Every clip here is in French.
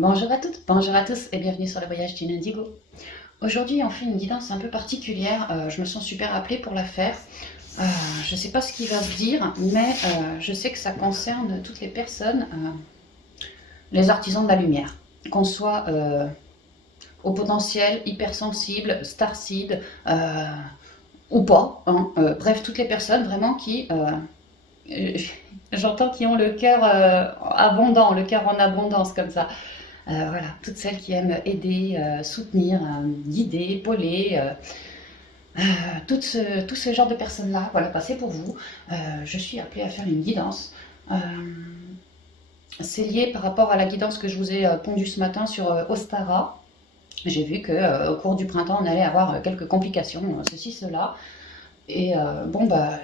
Bonjour à toutes, bonjour à tous et bienvenue sur le voyage d'une Indigo. Aujourd'hui on fait une guidance un peu particulière, je me sens super appelée pour la faire. Je ne sais pas ce qui va se dire, mais je sais que ça concerne toutes les personnes, les artisans de la lumière. Qu'on soit au potentiel, hypersensible, starseed ou pas. Hein, bref, toutes les personnes vraiment qui... j'entends qui ont le cœur abondant, le cœur en abondance comme ça. Voilà, toutes celles qui aiment aider, soutenir, guider, épauler, tout ce genre de personnes-là, voilà, passez pour vous. Je suis appelée à faire une guidance. C'est lié par rapport à la guidance que je vous ai pondue ce matin sur Ostara. J'ai vu qu'au cours du printemps, on allait avoir quelques complications, ceci, cela. Et bon, bah,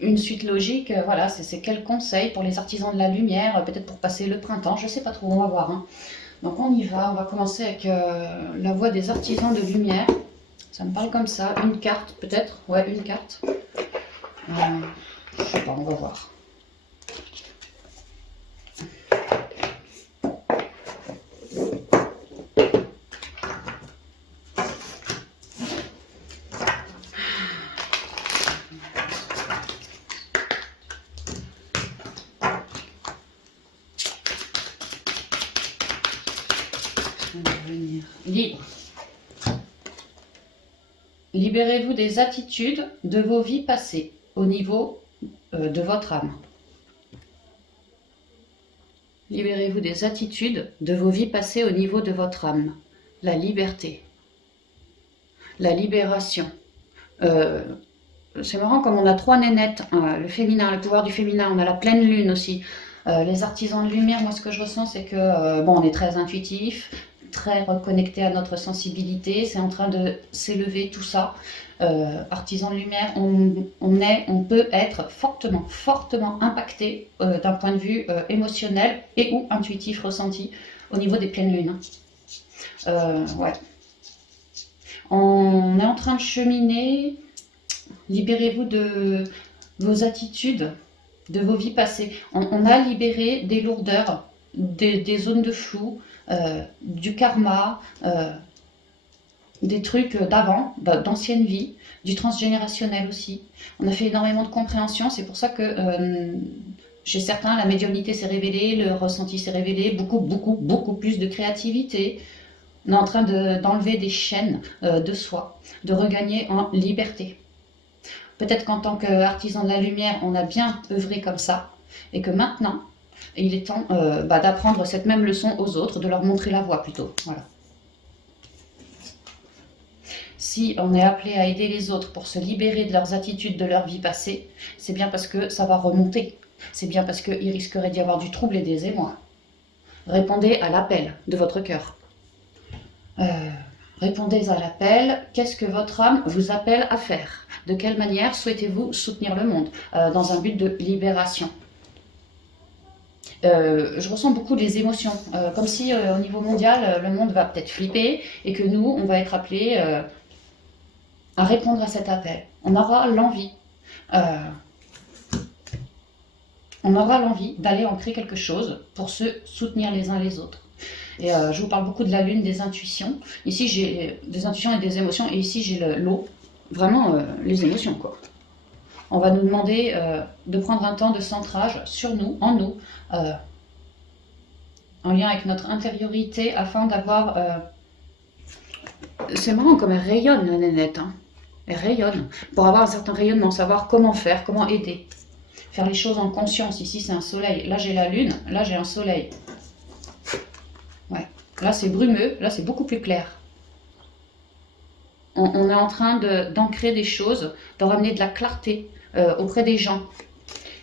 une suite logique, voilà, c'est quel conseil pour les artisans de la lumière, peut-être pour passer le printemps, je sais pas trop, on va voir. Hein. Donc on y va, on va commencer avec la voix des artisans de lumière. Ça me parle comme ça, une carte peut-être, ouais, une carte. Je sais pas, on va voir. On va venir. Libre. Libérez-vous des attitudes de vos vies passées au niveau de votre âme. Libérez-vous des attitudes de vos vies passées au niveau de votre âme. La liberté. La libération. C'est marrant comme on a trois nénettes, hein, le féminin, le pouvoir du féminin, on a la pleine lune aussi. Les artisans de lumière, moi ce que je ressens c'est que, bon, on est très intuitif, très reconnecté à notre sensibilité, c'est en train de s'élever tout ça. Artisans de lumière, on peut être fortement impacté d'un point de vue émotionnel et ou intuitif ressenti au niveau des pleines lunes. Ouais. On est en train de cheminer. Libérez-vous de vos attitudes, de vos vies passées. On a libéré des lourdeurs, des zones de flou, du karma, des trucs d'avant, d'anciennes vies, du transgénérationnel aussi. On a fait énormément de compréhension, c'est pour ça que chez certains, la médiumnité s'est révélée, le ressenti s'est révélé, beaucoup plus de créativité. On est en train d'enlever des chaînes de soi, de regagner en liberté. Peut-être qu'en tant qu'artisan de la lumière, on a bien œuvré comme ça, et que maintenant, il est temps d'apprendre cette même leçon aux autres, de leur montrer la voie plutôt. Voilà. Si on est appelé à aider les autres pour se libérer de leurs attitudes, de leur vie passée, c'est bien parce que ça va remonter. C'est bien parce qu'il risquerait d'y avoir du trouble et des émois. Répondez à l'appel de votre cœur. Répondez à l'appel. Qu'est-ce que votre âme vous appelle à faire? De quelle manière souhaitez-vous soutenir le monde dans un but de libération? Je ressens beaucoup des émotions, comme si au niveau mondial, le monde va peut-être flipper et que nous, on va être appelés à répondre à cet appel. On aura l'envie. On aura l'envie d'aller en créer quelque chose pour se soutenir les uns les autres. Et je vous parle beaucoup de la lune, des intuitions. Ici, j'ai des intuitions et des émotions. Et ici, j'ai l'eau. Vraiment, les émotions, quoi. On va nous demander de prendre un temps de centrage sur nous, en nous, en lien avec notre intériorité, afin d'avoir... C'est marrant comme elle rayonne, la nénette. Hein. Elle rayonne. Pour avoir un certain rayonnement, savoir comment faire, comment aider. Faire les choses en conscience. Ici, c'est un soleil. Là, j'ai la lune. Là, j'ai un soleil. Ouais. Là, c'est brumeux. Là, c'est beaucoup plus clair. On est en train d'ancrer des choses, de ramener de la clarté auprès des gens.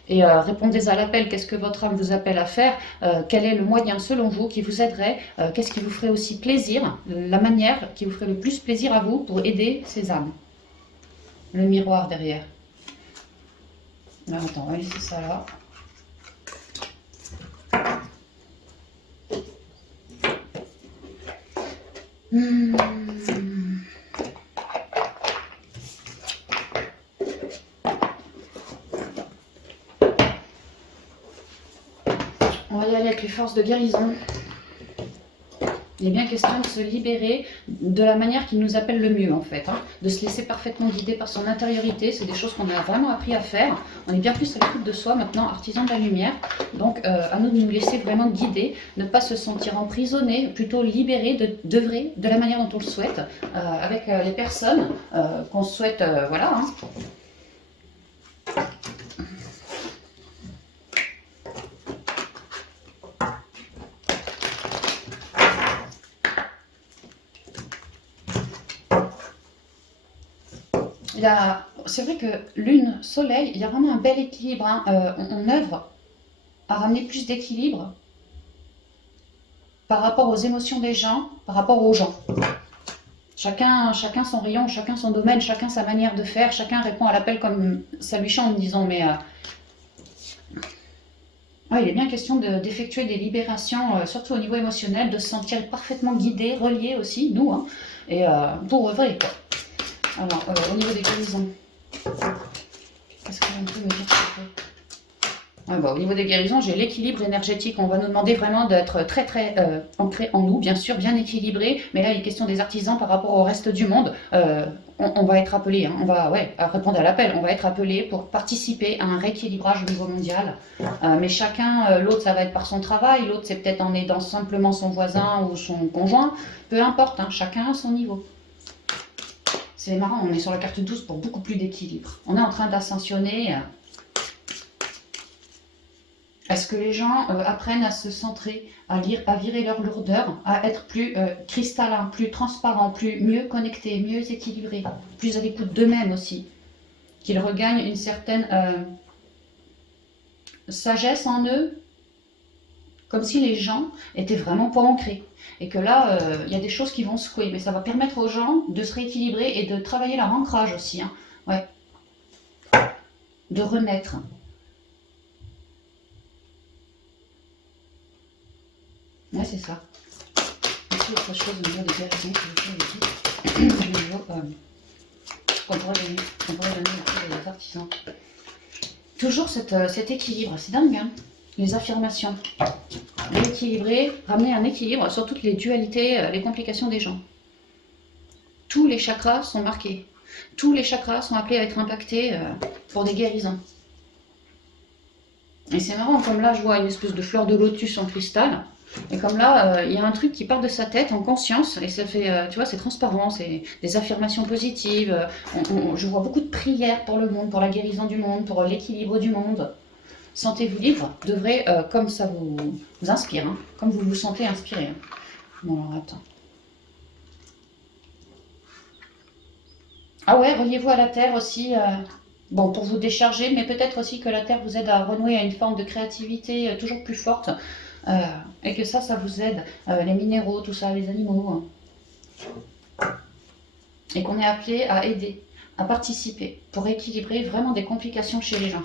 Et répondez à l'appel, qu'est-ce que votre âme vous appelle à faire, quel est le moyen selon vous qui vous aiderait, qu'est-ce qui vous ferait aussi plaisir, la manière qui vous ferait le plus plaisir à vous pour aider ces âmes. Le miroir derrière. Alors, attends, on va laisser ça là. On va y aller avec les forces de guérison. Il est bien question de se libérer de la manière qui nous appelle le mieux en fait, hein. De se laisser parfaitement guider par son intériorité, c'est des choses qu'on a vraiment appris à faire. On est bien plus à l'écoute de soi maintenant, artisan de la lumière. Donc à nous de nous laisser vraiment guider, ne pas se sentir emprisonné, plutôt libéré, d'œuvrer de la manière dont on le souhaite, avec les personnes qu'on souhaite, voilà, hein. C'est vrai que lune, soleil, il y a vraiment un bel équilibre, hein. On œuvre à ramener plus d'équilibre par rapport aux émotions des gens, par rapport aux gens. Chacun son rayon, chacun son domaine, chacun sa manière de faire, chacun répond à l'appel comme ça lui chante, disons. Mais il est bien question d'effectuer des libérations, surtout au niveau émotionnel, de se sentir parfaitement guidé, relié aussi, nous, hein, et pour œuvrer, quoi. Alors, au niveau des guérisons, qu'est-ce que l'on peut me dire? Au niveau des guérisons, j'ai l'équilibre énergétique. On va nous demander vraiment d'être très très ancré en nous, bien sûr, bien équilibré. Mais là, il est question des artisans par rapport au reste du monde. On va être appelé, hein, on va répondre à l'appel. On va être appelé pour participer à un rééquilibrage au niveau mondial. Mais chacun, l'autre, ça va être par son travail. L'autre, c'est peut-être en aidant simplement son voisin ou son conjoint. Peu importe, hein, chacun à son niveau. C'est marrant, on est sur la carte 12 pour beaucoup plus d'équilibre. On est en train d'ascensionner. Est-ce que les gens apprennent à se centrer, à virer leur lourdeur, à être plus cristallin, plus transparent, mieux connectés, mieux équilibrés, plus à l'écoute d'eux-mêmes aussi, qu'ils regagnent une certaine sagesse en eux, comme si les gens étaient vraiment pas ancrés. Et que là, il y a des choses qui vont secouer, mais ça va permettre aux gens de se rééquilibrer et de travailler leur ancrage aussi, hein. Ouais. De renaître. Ouais, c'est ça. Aussi, autre chose au niveau des guérisons, au niveau qu'on pourrait donner aux artisans. Toujours cet équilibre, c'est dingue, hein. Les affirmations. Rééquilibrer, ramener un équilibre sur toutes les dualités, les complications des gens. Tous les chakras sont marqués. Tous les chakras sont appelés à être impactés pour des guérisons. Et c'est marrant, comme là, je vois une espèce de fleur de lotus en cristal. Et comme là, il y a un truc qui part de sa tête en conscience, et ça fait, tu vois, c'est transparent, c'est des affirmations positives. Je vois beaucoup de prières pour le monde, pour la guérison du monde, pour l'équilibre du monde. Sentez-vous libre, devrez, comme ça vous inspire, hein, comme vous vous sentez inspiré. Hein. Bon, alors attends. Ah ouais, reliez-vous à la terre aussi. Bon, pour vous décharger, mais peut-être aussi que la terre vous aide à renouer à une forme de créativité toujours plus forte. Et que ça vous aide, les minéraux, tout ça, les animaux, et qu'on est appelé à aider, à participer, pour équilibrer vraiment des complications chez les gens.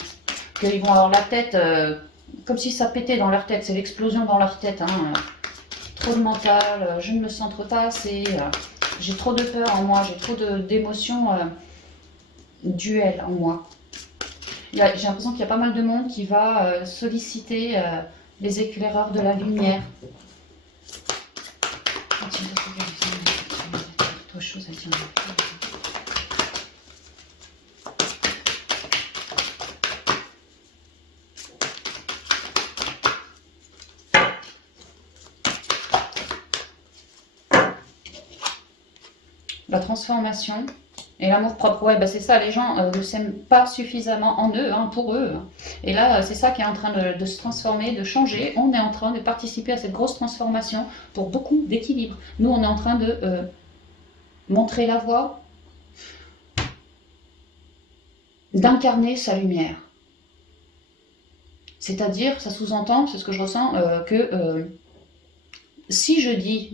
Qu'ils vont avoir la tête, comme si ça pétait dans leur tête, c'est l'explosion dans leur tête, hein. Trop de mental, je ne me centre pas assez, j'ai trop de peur en moi, j'ai trop d'émotions duelles en moi. J'ai l'impression qu'il y a pas mal de monde qui va solliciter les éclaireurs de la lumière. Autre chose à dire. La transformation et l'amour propre. Ouais, bah c'est ça, les gens ne s'aiment pas suffisamment en eux, hein, pour eux. Et là, c'est ça qui est en train de se transformer, de changer. On est en train de participer à cette grosse transformation pour beaucoup d'équilibre. Nous, on est en train de montrer la voie, d'incarner sa lumière. C'est-à-dire, ça sous-entend, c'est ce que je ressens, que si je dis,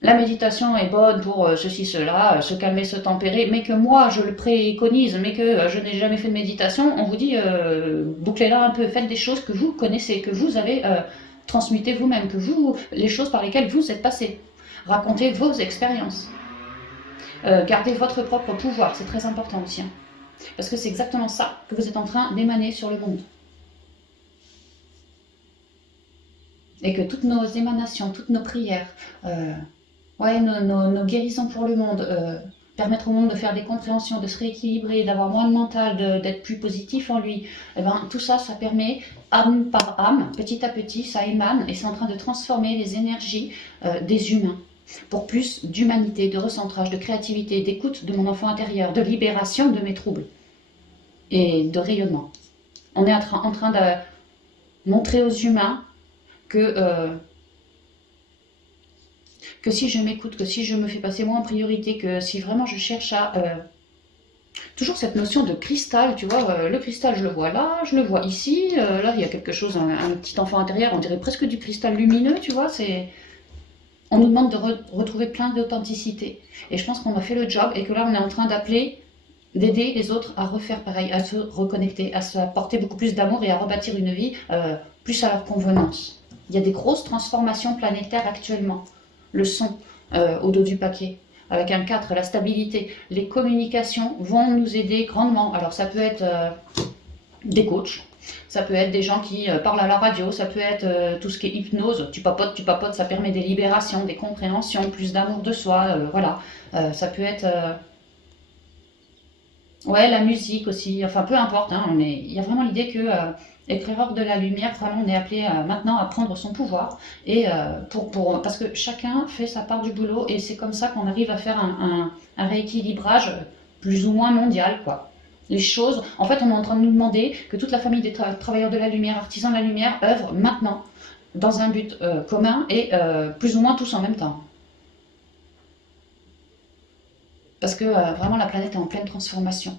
la méditation est bonne pour ceci, cela, se calmer, se tempérer, mais que moi je le préconise, mais que je n'ai jamais fait de méditation, on vous dit bouclez-la un peu, faites des choses que vous connaissez, que vous avez transmutées vous-même, les choses par lesquelles vous êtes passé. Racontez vos expériences. Gardez votre propre pouvoir, c'est très important aussi. Hein, parce que c'est exactement ça que vous êtes en train d'émaner sur le monde. Et que toutes nos émanations, toutes nos prières, ouais, nos guérisons pour le monde, permettre au monde de faire des compréhensions, de se rééquilibrer, d'avoir moins de mental, d'être plus positif en lui, et ben, tout ça, ça permet, âme par âme, petit à petit, ça émane et c'est en train de transformer les énergies des humains pour plus d'humanité, de recentrage, de créativité, d'écoute de mon enfant intérieur, de libération de mes troubles et de rayonnement. On est en train de montrer aux humains que si je m'écoute, que si je me fais passer moi en priorité, que si vraiment je cherche à... toujours cette notion de cristal, tu vois, le cristal je le vois là, je le vois ici, là il y a quelque chose, un petit enfant intérieur, on dirait presque du cristal lumineux, tu vois, c'est... On nous demande de retrouver plein d'authenticité. Et je pense qu'on a fait le job et que là on est en train d'aider les autres à refaire pareil, à se reconnecter, à se apporter beaucoup plus d'amour et à rebâtir une vie plus à leur convenance. Il y a des grosses transformations planétaires actuellement. Le son au dos du paquet, avec un 4, la stabilité. Les communications vont nous aider grandement. Alors ça peut être des coachs, ça peut être des gens qui parlent à la radio, ça peut être tout ce qui est hypnose, tu papotes, ça permet des libérations, des compréhensions, plus d'amour de soi, voilà. Ça peut être... ouais, la musique aussi, enfin peu importe, hein, il y a vraiment l'idée que éclaireur de la lumière, vraiment on est appelé maintenant à prendre son pouvoir et parce que chacun fait sa part du boulot et c'est comme ça qu'on arrive à faire un rééquilibrage plus ou moins mondial, quoi. Les choses, en fait on est en train de nous demander que toute la famille des travailleurs de la lumière, artisans de la lumière, œuvrent maintenant dans un but commun et plus ou moins tous en même temps. Parce que vraiment la planète est en pleine transformation.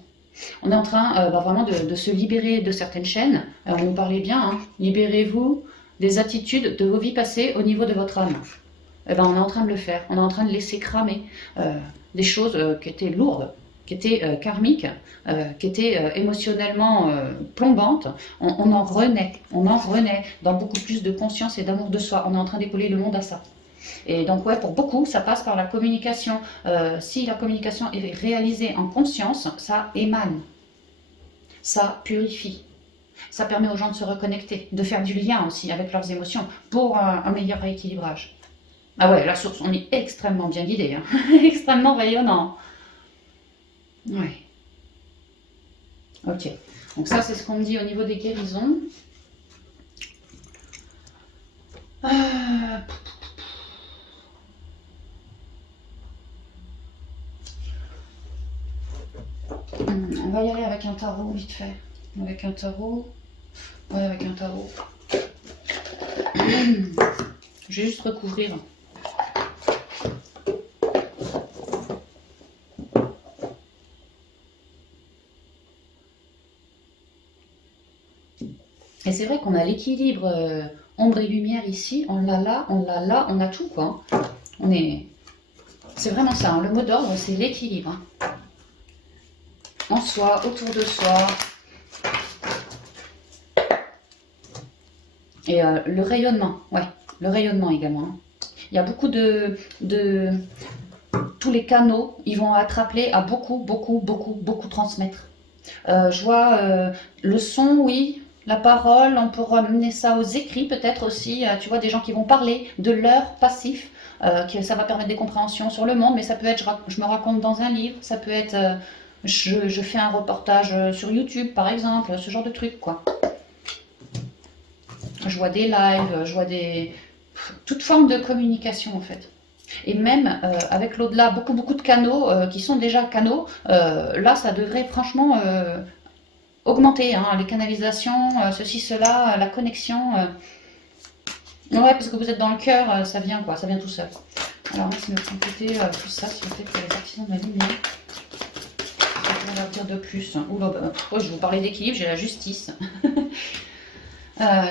On est en train vraiment de se libérer de certaines chaînes. On nous parlait bien, hein, libérez-vous des attitudes de vos vies passées au niveau de votre âme. Eh ben, on est en train de le faire. On est en train de laisser cramer des choses qui étaient lourdes, qui étaient karmiques, qui étaient émotionnellement plombantes. On en renaît. On en renaît dans beaucoup plus de conscience et d'amour de soi. On est en train d'épauler le monde à ça. Et donc, ouais, pour beaucoup, ça passe par la communication. Si la communication est réalisée en conscience, ça émane, ça purifie. Ça permet aux gens de se reconnecter, de faire du lien aussi avec leurs émotions pour un meilleur rééquilibrage. Ah ouais, la source, on est extrêmement bien guidé, hein. Extrêmement rayonnant. Ouais, ok. Donc ça, c'est ce qu'on me dit au niveau des guérisons. On va y aller avec un tarot vite fait. Avec un tarot. Ouais, avec un tarot. Je vais juste recouvrir. Et c'est vrai qu'on a l'équilibre ombre et lumière ici. On l'a là, on l'a là, on a tout, quoi. On est... C'est vraiment ça, hein. Le mot d'ordre, c'est l'équilibre. Hein. En soi, autour de soi. Et le rayonnement, ouais, le rayonnement également. Hein. Il y a beaucoup de... Tous les canaux, ils vont être appelés à beaucoup transmettre. Je vois le son, oui, la parole, on peut ramener ça aux écrits peut-être aussi. Tu vois, des gens qui vont parler de leur passif, ça va permettre des compréhensions sur le monde, mais ça peut être, je me raconte dans un livre, ça peut être, je fais un reportage sur YouTube par exemple, ce genre de truc, quoi. Je vois des lives, je vois toute forme de communication en fait. Et même avec l'au-delà, beaucoup de canaux qui sont déjà canaux, là ça devrait franchement augmenter, hein, les canalisations, ceci, cela, la connexion. Ouais, parce que vous êtes dans le cœur, ça vient quoi, ça vient tout seul. Alors moi, c'est me compléter tout ça sur le fait que les artisans de la lumière, je vais leur dire de plus. Oula, je vous parlais d'équilibre, j'ai la justice.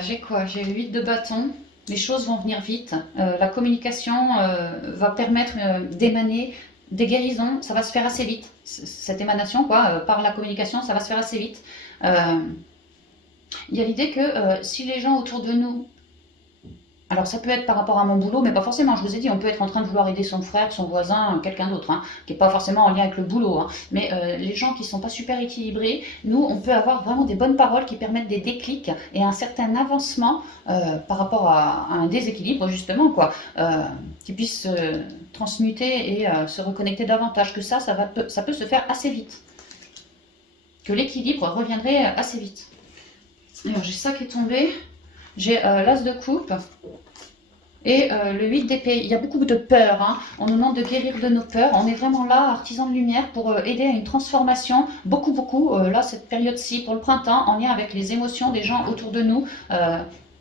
J'ai quoi? J'ai le 8 de bâton. Les choses vont venir vite. La communication va permettre d'émaner des guérisons. Ça va se faire assez vite. Cette émanation, quoi, par la communication, ça va se faire assez vite. Il y a l'idée que si les gens autour de nous... Alors, Alors ça peut être par rapport à mon boulot, mais pas forcément. Je vous ai dit, on peut être en train de vouloir aider son frère, son voisin, quelqu'un d'autre, hein, qui n'est pas forcément en lien avec le boulot. Hein. Mais les gens qui sont pas super équilibrés, nous, on peut avoir vraiment des bonnes paroles qui permettent des déclics et un certain avancement par rapport à un déséquilibre, justement, quoi, qui puisse se transmuter et se reconnecter davantage. Que ça peut se faire assez vite. Que l'équilibre reviendrait assez vite. Alors j'ai ça qui est tombé. J'ai l'as de coupe et le 8 d'épée. Il y a beaucoup de peur. Hein. On nous demande de guérir de nos peurs. On est vraiment là, artisan de lumière, pour aider à une transformation. Beaucoup, là, cette période-ci, pour le printemps, en lien avec les émotions des gens autour de nous.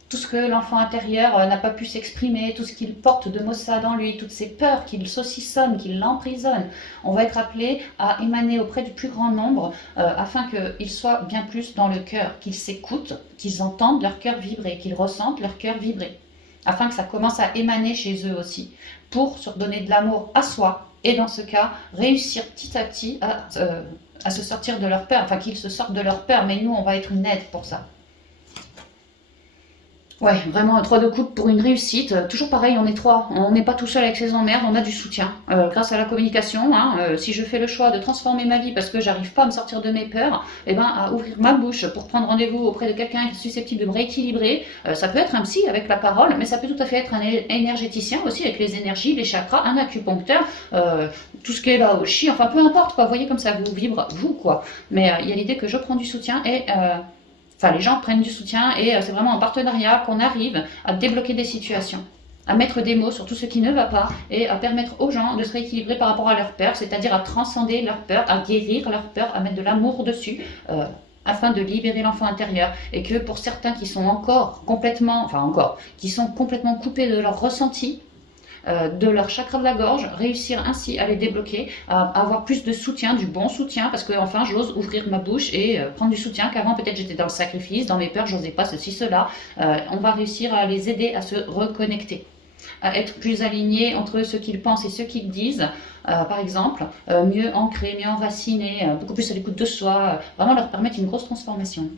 Tout ce que l'enfant intérieur n'a pas pu s'exprimer, tout ce qu'il porte de maussade en lui, toutes ces peurs qu'il saucissonne, qu'il l'emprisonne. On va être appelé à émaner auprès du plus grand nombre afin qu'ils soient bien plus dans le cœur, qu'ils s'écoutent, qu'ils entendent leur cœur vibrer, qu'ils ressentent leur cœur vibrer, afin que ça commence à émaner chez eux aussi, pour se redonner de l'amour à soi et dans ce cas, réussir petit à petit à se sortir de leur peur, enfin qu'ils se sortent de leur peur, mais nous on va être une aide pour ça. Ouais, vraiment un 3 de coupe pour une réussite. Toujours pareil, on est trois. On n'est pas tout seul avec ses emmerdes, on a du soutien. Grâce à la communication, hein, si je fais le choix de transformer ma vie parce que j'arrive pas à me sortir de mes peurs, et ben à ouvrir ma bouche pour prendre rendez-vous auprès de quelqu'un qui est susceptible de me rééquilibrer. Ça peut être un psy avec la parole, mais ça peut tout à fait être un énergéticien aussi avec les énergies, les chakras, un acupuncteur, tout ce qui est là au chi, enfin peu importe quoi. Vous voyez comme ça vous vibre, vous quoi. Mais il y a l'idée que je prends du soutien et enfin, les gens prennent du soutien et c'est vraiment en partenariat qu'on arrive à débloquer des situations, à mettre des mots sur tout ce qui ne va pas et à permettre aux gens de se rééquilibrer par rapport à leur peur, c'est-à-dire à transcender leur peur, à guérir leur peur, à mettre de l'amour dessus, afin de libérer l'enfant intérieur. Et que pour certains qui sont qui sont complètement coupés de leur ressenti, de leur chakra de la gorge, réussir ainsi à les débloquer, à avoir plus de soutien, du bon soutien, parce que enfin j'ose ouvrir ma bouche et prendre du soutien, qu'avant peut-être j'étais dans le sacrifice, dans mes peurs, j'osais pas ceci, cela. On va réussir à les aider à se reconnecter, à être plus alignés entre ce qu'ils pensent et ce qu'ils disent, par exemple, mieux ancrés, mieux enracinés, beaucoup plus à l'écoute de soi, vraiment leur permettre une grosse transformation.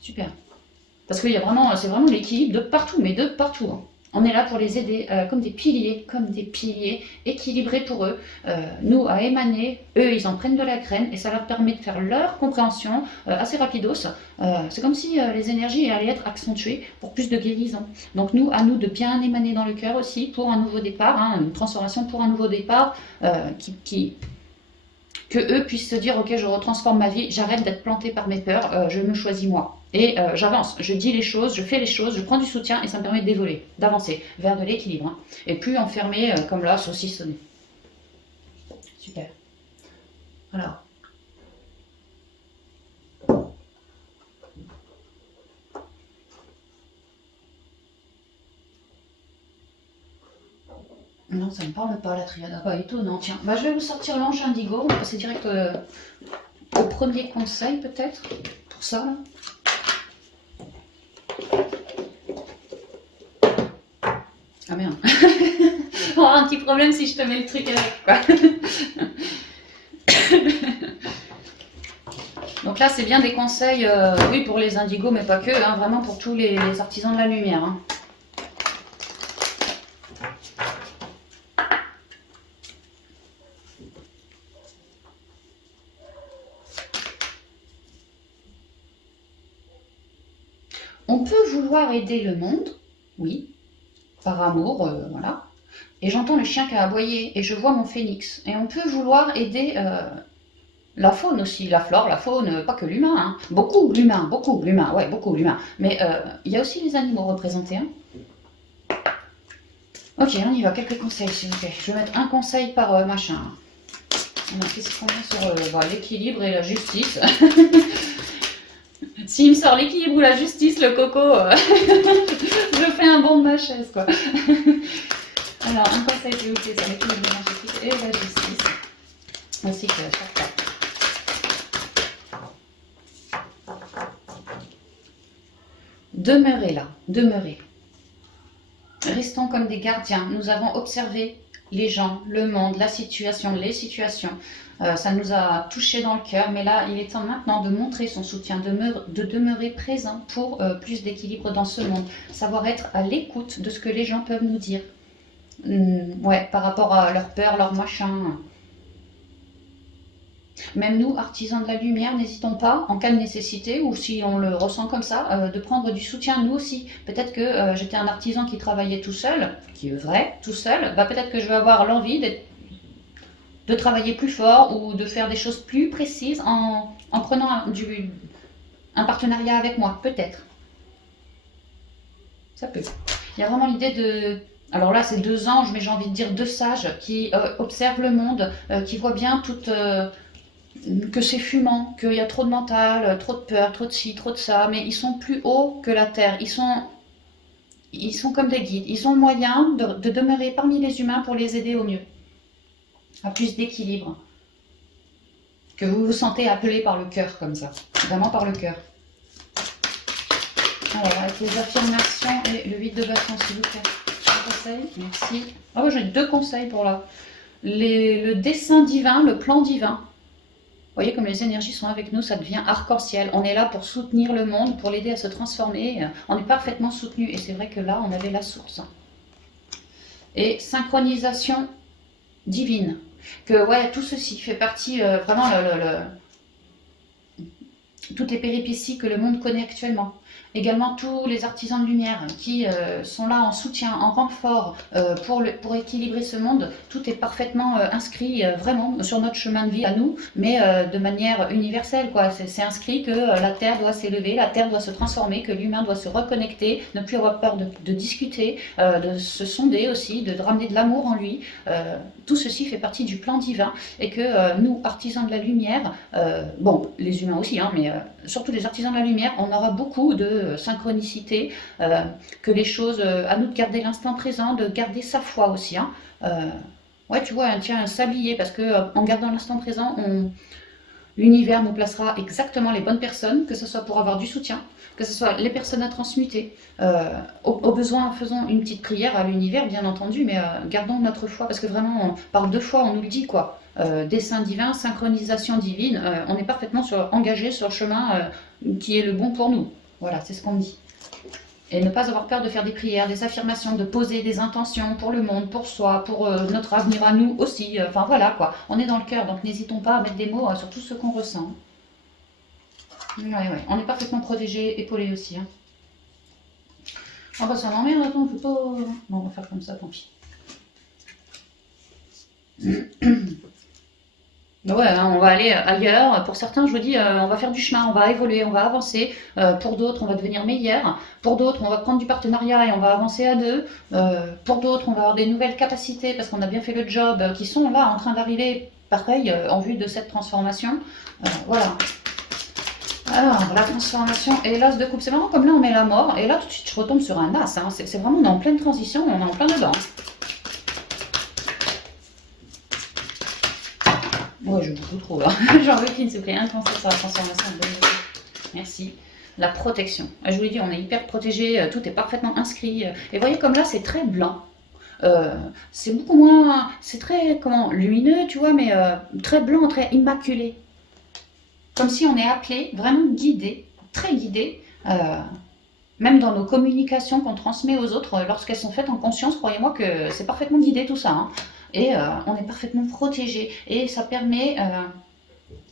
Super. Parce qu'il y a vraiment, c'est vraiment l'équilibre de partout, mais de partout. Hein. On est là pour les aider comme des piliers équilibrés pour eux. Nous, à émaner, eux, ils en prennent de la graine et ça leur permet de faire leur compréhension assez rapidos. C'est comme si les énergies allaient être accentuées pour plus de guérison. Donc nous, à nous de bien émaner dans le cœur aussi pour un nouveau départ, hein, une transformation pour un nouveau départ que eux puissent se dire ok, je retransforme ma vie, j'arrête d'être planté par mes peurs, je me choisis moi. Et j'avance, je dis les choses, je fais les choses, je prends du soutien et ça me permet d'évoluer, d'avancer vers de l'équilibre. Hein, et plus enfermé comme là, saucissonné. Super. Alors. Non, ça ne me parle pas la triade. Ah bah étonnant, tiens. Bah, je vais vous sortir l'ange indigo, on va passer direct au premier conseil peut-être, pour ça là. Ah merde. On va avoir un petit problème si je te mets le truc avec quoi. Donc là c'est bien des conseils, oui pour les indigos mais pas que, hein, vraiment pour tous les artisans de la lumière. Hein. On peut vouloir aider le monde, oui, par amour, voilà. Et j'entends le chien qui a aboyé et je vois mon phénix. Et on peut vouloir aider la faune aussi, la flore, la faune, pas que l'humain. Hein. Beaucoup l'humain, ouais, beaucoup l'humain. Mais il y a aussi les animaux représentés. Hein. Ok, on y va, quelques conseils s'il vous plaît. Je vais mettre un conseil par machin. Alors, qu'est-ce qu'on a sur l'équilibre et la justice. S'il me sort l'équilibre ou la justice, le coco, je fais un bond de ma chaise, quoi. Alors, un conseil, s'il vous plaît, sur l'équilibre énergétique et la justice. Ainsi que chaque carte. Demeurez là, demeurez. Restons comme des gardiens. Nous avons observé les gens, le monde, la situation, les situations. Ça nous a touché dans le cœur, mais là, il est temps maintenant de montrer son soutien, de demeurer présent pour plus d'équilibre dans ce monde. Savoir être à l'écoute de ce que les gens peuvent nous dire. Ouais, par rapport à leur peur, leur machin. Même nous, artisans de la lumière, n'hésitons pas, en cas de nécessité, ou si on le ressent comme ça, de prendre du soutien, nous aussi. Peut-être que j'étais un artisan qui travaillait tout seul, qui œuvrait tout seul, bah, peut-être que je vais avoir l'envie de travailler plus fort ou de faire des choses plus précises en prenant un partenariat avec moi, peut-être. Ça peut. Il y a vraiment l'idée de... Alors là, c'est deux anges, mais j'ai envie de dire deux sages qui observent le monde, qui voient bien toute... que c'est fumant, qu'il y a trop de mental, trop de peur, trop de ci, trop de ça, mais ils sont plus hauts que la terre. Ils sont comme des guides. Ils ont le moyen de demeurer parmi les humains pour les aider au mieux, à plus d'équilibre. Que vous vous sentez appelé par le cœur comme ça, vraiment par le cœur. Alors, avec les affirmations et le 8 de bâton, s'il vous plaît. Un conseil, merci. Oh, j'ai deux conseils pour là. Le dessein divin, le plan divin. Vous voyez comme les énergies sont avec nous, ça devient arc-en-ciel. On est là pour soutenir le monde, pour l'aider à se transformer. On est parfaitement soutenu. Et c'est vrai que là, on avait la source. Et synchronisation divine. Que ouais, tout ceci fait partie vraiment toutes les péripéties que le monde connaît actuellement. Également tous les artisans de lumière qui sont là en soutien, en renfort pour équilibrer ce monde. Tout est parfaitement inscrit vraiment sur notre chemin de vie à nous, mais de manière universelle, quoi. C'est inscrit que la Terre doit s'élever, la Terre doit se transformer, que l'humain doit se reconnecter, ne plus avoir peur de discuter, de se sonder aussi, de ramener de l'amour en lui. Tout ceci fait partie du plan divin et que nous, artisans de la lumière, bon, les humains aussi, hein, mais surtout les artisans de la lumière, on aura beaucoup de synchronicité, que les choses, à nous de garder l'instant présent, de garder sa foi aussi. Hein. Ouais, tu vois, tiens, un sablier, parce que en gardant l'instant présent, l'univers nous placera exactement les bonnes personnes, que ce soit pour avoir du soutien, que ce soit les personnes à transmuter. Au besoin, faisons une petite prière à l'univers, bien entendu, mais gardons notre foi, parce que vraiment, par deux fois, on nous le dit, quoi. Dessein divin, synchronisation divine, on est parfaitement engagé sur le chemin qui est le bon pour nous. Voilà, c'est ce qu'on dit. Et ne pas avoir peur de faire des prières, des affirmations, de poser des intentions pour le monde, pour soi, pour notre avenir à nous aussi. Enfin voilà quoi, on est dans le cœur, donc n'hésitons pas à mettre des mots sur tout ce qu'on ressent. Ouais, on est parfaitement protégé, épaulé aussi. Hein. Ah bah ça m'emmerde, attends, on peut pas... Bon, on va faire comme ça, tant pis. Ouais, hein, on va aller ailleurs. Pour certains, je vous dis, on va faire du chemin, on va évoluer, on va avancer. Pour d'autres, on va devenir meilleur. Pour d'autres, on va prendre du partenariat et on va avancer à deux. Pour d'autres, on va avoir des nouvelles capacités parce qu'on a bien fait le job, qui sont là en train d'arriver, pareil, en vue de cette transformation. Voilà. Alors, la transformation et l'as de coupe, c'est vraiment comme là on met la mort et là tout de suite je retombe sur un as. Hein. C'est vraiment, on est en pleine transition, on est en plein dedans. Ouais, je beaucoup trop là. J'en veux qu'il s'il vous plaît, un conseil sur la transformation. Merci. La protection. Je vous l'ai dit, on est hyper protégé, tout est parfaitement inscrit. Et voyez comme là, c'est très blanc. C'est beaucoup moins... C'est très, comment, lumineux, tu vois, mais très blanc, très immaculé. Comme si on est appelé, vraiment guidé, très guidé. Même dans nos communications qu'on transmet aux autres, lorsqu'elles sont faites en conscience, croyez-moi que c'est parfaitement guidé tout ça. Hein. Et on est parfaitement protégé. Et ça permet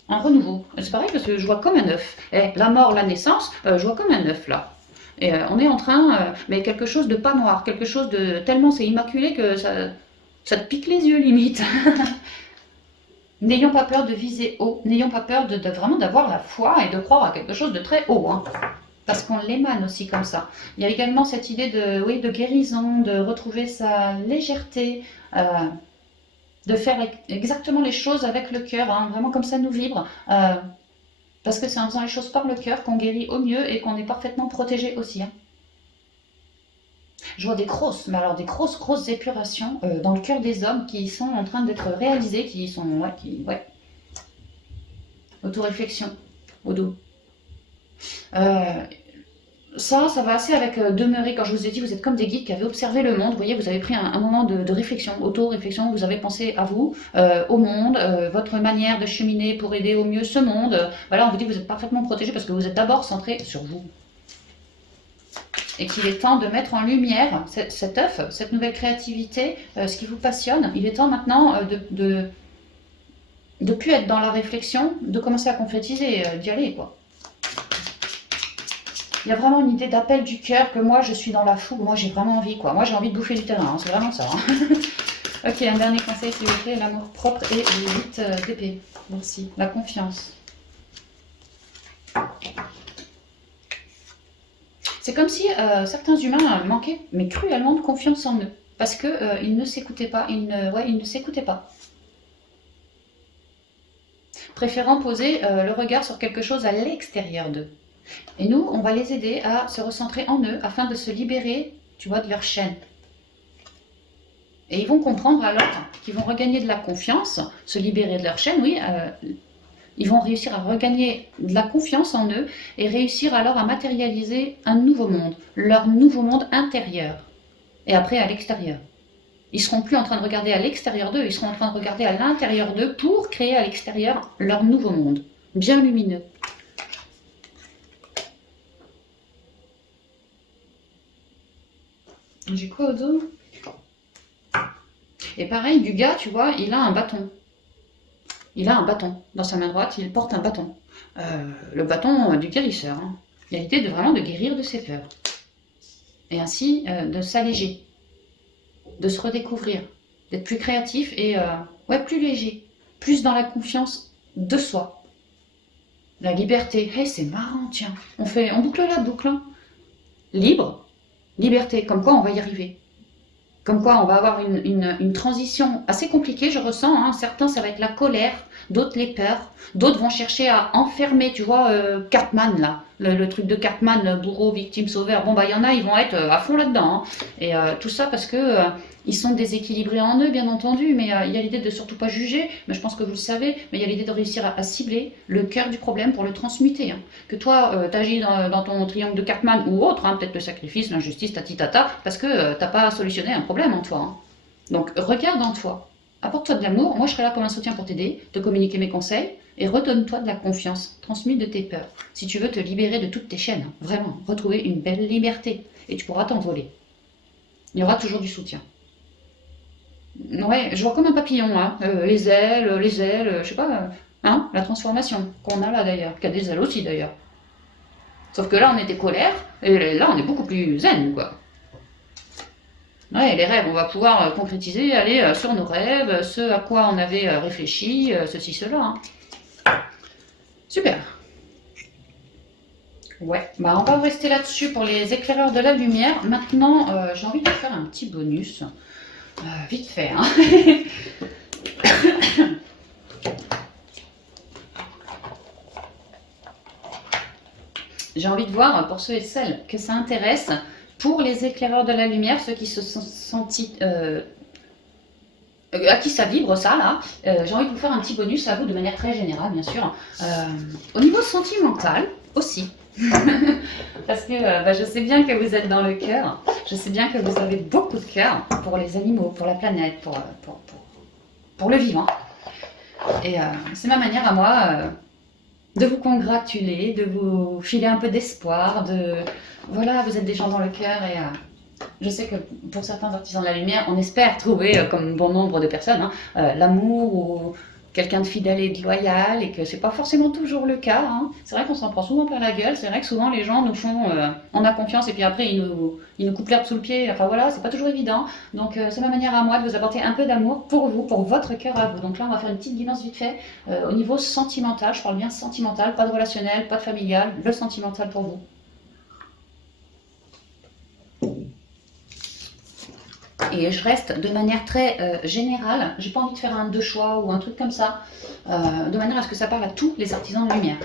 un renouveau. C'est pareil parce que je vois comme un œuf. Et la mort, la naissance, je vois comme un œuf là. Et on est en train, mais quelque chose de pas noir, quelque chose de tellement c'est immaculé que ça te pique les yeux limite. N'ayons pas peur de viser haut, n'ayons pas peur de vraiment d'avoir la foi et de croire à quelque chose de très haut. Hein. Parce qu'on l'émane aussi comme ça. Il y a également cette idée de, oui, de guérison, de retrouver sa légèreté, de faire exactement les choses avec le cœur, hein, vraiment comme ça nous vibre. Parce que c'est en faisant les choses par le cœur qu'on guérit au mieux et qu'on est parfaitement protégé aussi. Hein. Je vois des grosses, mais alors des grosses épurations dans le cœur des hommes qui sont en train d'être réalisées, qui sont, ouais. Autoréflexion, au dos. Ça va assez avec demeurer. Quand je vous ai dit, vous êtes comme des guides qui avaient observé le monde. Vous voyez, vous avez pris un moment de réflexion, auto-réflexion. Vous avez pensé à vous, au monde, votre manière de cheminer pour aider au mieux ce monde. Voilà, on vous dit que vous êtes parfaitement protégé parce que vous êtes d'abord centré sur vous. Et qu'il est temps de mettre en lumière cet œuf, cette nouvelle créativité, ce qui vous passionne. Il est temps maintenant de plus être dans la réflexion, de commencer à concrétiser, d'y aller, quoi. Il y a vraiment une idée d'appel du cœur, que moi je suis dans la fougue, moi j'ai vraiment envie, quoi. Moi j'ai envie de bouffer du terrain, hein, c'est vraiment ça. Hein. Ok, un dernier conseil s'il vous plaît, l'amour propre et le 8 d'épée. Merci. La confiance. C'est comme si certains humains manquaient, mais cruellement, de confiance en eux. Parce qu'ils ne s'écoutaient pas, ils ne s'écoutaient pas. Préférant poser le regard sur quelque chose à l'extérieur d'eux. Et nous, on va les aider à se recentrer en eux afin de se libérer, tu vois, de leur chaîne. Et ils vont comprendre alors qu'ils vont regagner de la confiance, se libérer de leur chaîne, oui. Ils vont réussir à regagner de la confiance en eux et réussir alors à matérialiser un nouveau monde, leur nouveau monde intérieur. Et après à l'extérieur. Ils ne seront plus en train de regarder à l'extérieur d'eux, ils seront en train de regarder à l'intérieur d'eux pour créer à l'extérieur leur nouveau monde, bien lumineux. J'ai quoi au dos? Et pareil, du gars, tu vois, il a un bâton. Il a un bâton. Dans sa main droite, il porte un bâton. Le bâton du guérisseur. Hein. Il a l'idée vraiment de guérir de ses peurs. Et ainsi de s'alléger, de se redécouvrir, d'être plus créatif et plus léger, plus dans la confiance de soi. La liberté, hey, c'est marrant, tiens, on boucle la boucle. Hein. Libre, liberté, comme quoi on va y arriver. Comme quoi on va avoir une transition assez compliquée, je ressens. Hein. Certains, ça va être la colère, d'autres les peurs, d'autres vont chercher à enfermer, tu vois, Cartman là, le truc de Cartman, bourreau, victime, sauveur. Bon, bah il y en a, ils vont être à fond là-dedans. Hein. Et tout ça parce que ils sont déséquilibrés en eux, bien entendu, mais il y a l'idée de surtout pas juger, mais je pense que vous le savez, mais il y a l'idée de réussir à cibler le cœur du problème pour le transmuter. Hein. Que toi, tu agis dans ton triangle de Cartman ou autre, hein, peut-être le sacrifice, l'injustice, tatitata, parce que t'as pas solutionné un problème en toi. Hein. Donc regarde en toi, apporte-toi de l'amour, moi je serai là comme un soutien pour t'aider, te communiquer mes conseils, et redonne-toi de la confiance, transmute de tes peurs. Si tu veux te libérer de toutes tes chaînes, hein, vraiment, retrouver une belle liberté, et tu pourras t'envoler. Il y aura toujours du soutien. Ouais, je vois comme un papillon, hein. Les ailes, je sais pas, hein, la transformation qu'on a là d'ailleurs, qui a des ailes aussi d'ailleurs. Sauf que là on était colère, et là on est beaucoup plus zen, quoi. Ouais, les rêves, on va pouvoir concrétiser, aller sur nos rêves, ce à quoi on avait réfléchi, ceci, cela. Hein. Super. Ouais, bah on va rester là-dessus pour les éclaireurs de la lumière. Maintenant, j'ai envie de faire un petit bonus. Vite fait, hein. J'ai envie de voir, pour ceux et celles que ça intéresse, pour les éclaireurs de la lumière, ceux qui se sont sentis... à qui ça vibre ça là, j'ai envie de vous faire un petit bonus à vous de manière très générale bien sûr. Au niveau sentimental aussi. Parce que je sais bien que vous êtes dans le cœur, je sais bien que vous avez beaucoup de cœur pour les animaux, pour la planète, pour le vivant. Et c'est ma manière à moi de vous congratuler, de vous filer un peu d'espoir, voilà, vous êtes des gens dans le cœur et je sais que pour certains artisans de la lumière, on espère trouver, comme bon nombre de personnes, hein, l'amour ou quelqu'un de fidèle et de loyal, et que c'est pas forcément toujours le cas. Hein. C'est vrai qu'on s'en prend souvent plein la gueule, c'est vrai que souvent les gens nous font, on a confiance et puis après ils nous coupent l'herbe sous le pied, enfin voilà, c'est pas toujours évident. Donc c'est ma manière à moi de vous apporter un peu d'amour pour vous, pour votre cœur à vous. Donc là on va faire une petite guidance vite fait au niveau sentimental, je parle bien sentimental, pas de relationnel, pas de familial, le sentimental pour vous. Et je reste de manière très générale, j'ai pas envie de faire un deux choix ou un truc comme ça, de manière à ce que ça parle à tous les artisans de lumière.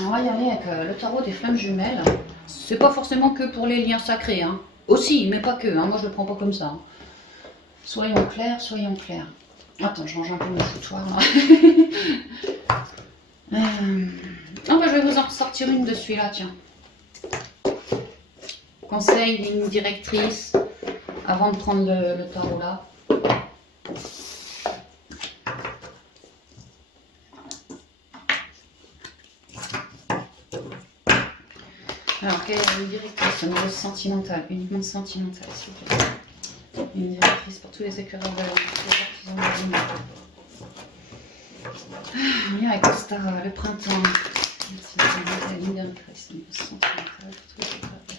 On va y aller avec le tarot des flammes jumelles. C'est pas forcément que pour les liens sacrés, hein. Aussi, mais pas que, hein. Moi je le prends pas comme ça. Hein. Soyons clairs, soyons clairs. Attends, je range un peu mon foutoir là. Oh, bah, je vais vous en sortir une de celui-là, tiens. Conseil, ligne directrice, avant de prendre le tarot là. Alors, quelle est la ligne directrice au niveau sentimental, uniquement sentimental, s'il vous plaît. Ligne directrice pour tous les éclaireurs de la lien avec le printemps. Merci, la ligne directrice, au niveau sentimental, pour tous les éclaireurs de la